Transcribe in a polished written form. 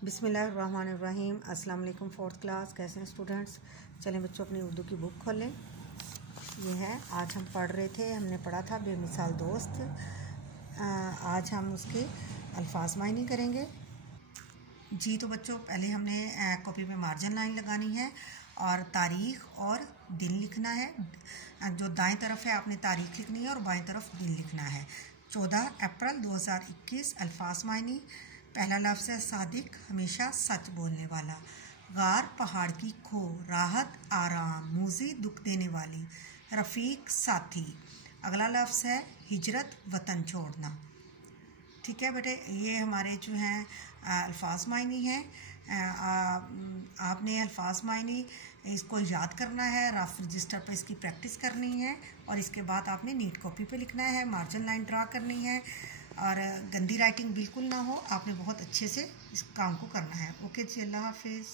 बिस्मिल्लाहिर्रहमानिर्रहीम। अस्सलाम वालेकुम। फोर्थ क्लास, कैसे हैं स्टूडेंट्स? चलें बच्चों, अपनी उर्दू की बुक खोलें। ये है, आज हम पढ़ रहे थे, हमने पढ़ा था बेमिसाल दोस्त। आज हम उसके अल्फाज मायने करेंगे जी। तो बच्चों, पहले हमने कॉपी में मार्जिन लाइन लगानी है और तारीख़ और दिन लिखना है। जो दाएं तरफ है आपने तारीख़ लिखनी है और बाएं तरफ दिन लिखना है। 14 अप्रैल 2021। अल्फाज मायने। पहला लफ्ज़ है सादिक, हमेशा सच बोलने वाला। गार, पहाड़ की खो। राहत, आराम। मूजी, दुख देने वाली। रफ़ीक, साथी। अगला लफ्ज़ है हिजरत, वतन छोड़ना। ठीक है बेटे, ये हमारे जो हैं अल्फाज मायने हैं। आपने अल्फाज मायने इसको याद करना है, रफ रजिस्टर पे इसकी प्रैक्टिस करनी है और इसके बाद आपने नीट कॉपी पे लिखना है, मार्जिन लाइन ड्रा करनी है और गंदी राइटिंग बिल्कुल ना हो। आपने बहुत अच्छे से इस काम को करना है। ओके जी, अल्लाह हाफिज़।